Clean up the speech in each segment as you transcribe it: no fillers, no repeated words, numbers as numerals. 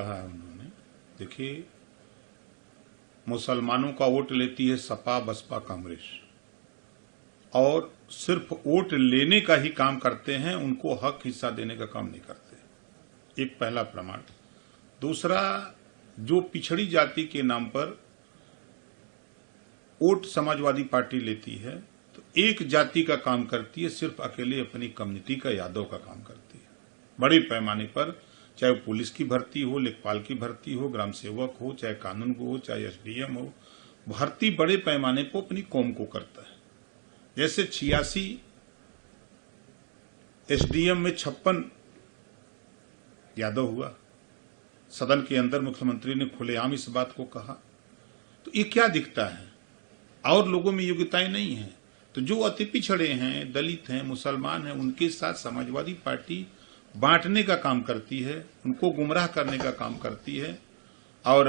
कहा है उन्होंने। देखिए, मुसलमानों का वोट लेती है सपा, बसपा, कांग्रेस, और सिर्फ वोट लेने का ही काम करते हैं, उनको हक हिस्सा देने का काम नहीं करते। एक पहला प्रमाण। दूसरा, जो पिछड़ी जाति के नाम पर वोट समाजवादी पार्टी लेती है, तो एक जाति का काम करती है, सिर्फ अकेले अपनी कम्युनिटी का, यादव का काम करती है। बड़े पैमाने पर, चाहे पुलिस की भर्ती हो, लेखपाल की भर्ती हो, ग्राम सेवक हो, चाहे कानून को हो, चाहे एसडीएम हो, भर्ती बड़े पैमाने पर अपनी कौम को करता है। जैसे 86 एसडीएम में 56 यादव हुआ। सदन के अंदर मुख्यमंत्री ने खुलेआम इस बात को कहा। तो ये क्या दिखता है? और लोगों में योग्यताएं नहीं है, तो जो अति पिछड़े हैं, दलित हैं, मुसलमान हैं, उनके साथ समाजवादी पार्टी बांटने का काम करती है, उनको गुमराह करने का काम करती है। और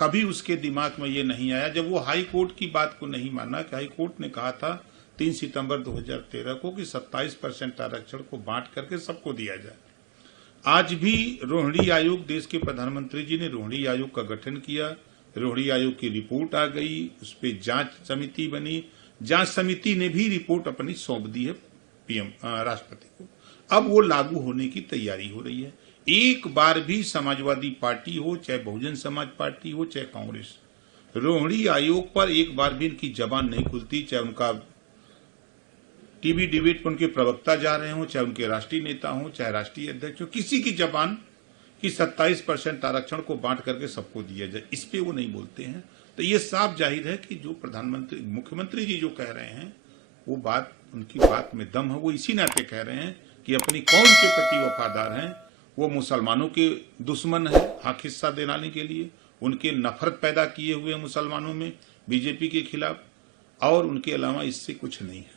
कभी उसके दिमाग में ये नहीं आया, जब वो हाई कोर्ट की बात को नहीं माना कि हाई कोर्ट ने कहा था 3 सितंबर 2013 को कि 27% आरक्षण को बांट करके सबको दिया जाए। आज भी रोहिणी आयोग, देश के प्रधानमंत्री जी ने रोहिणी आयोग का गठन किया, रोहिणी आयोग की रिपोर्ट आ गई, उस पर जांच समिति बनी, जांच समिति ने भी रिपोर्ट अपनी सौंप दी है पीएम राष्ट्रपति को। अब वो लागू होने की तैयारी हो रही है। एक बार भी समाजवादी पार्टी हो, चाहे बहुजन समाज पार्टी हो, चाहे कांग्रेस, रोहिणी आयोग पर एक बार भी इनकी जबान नहीं खुलती, चाहे उनका टीवी डिबेट पर उनके प्रवक्ता जा रहे हो, चाहे उनके राष्ट्रीय नेता हो, चाहे राष्ट्रीय अध्यक्ष हो, किसी की जबान की 27% आरक्षण को बांट करके सबको दिया जाए, इस पे वो नहीं बोलते हैं। तो ये साफ जाहिर है कि जो प्रधानमंत्री, मुख्यमंत्री जी जो कह रहे हैं, वो बात, उनकी बात में दम है। वो इसी नाते कह रहे हैं कि अपनी कौम के प्रति वफादार हैं, वो मुसलमानों के दुश्मन है हक हिस्सा दिलाने के लिए, उनके नफरत पैदा किए हुए मुसलमानों में बीजेपी के खिलाफ, और उनके अलावा इससे कुछ नहीं है।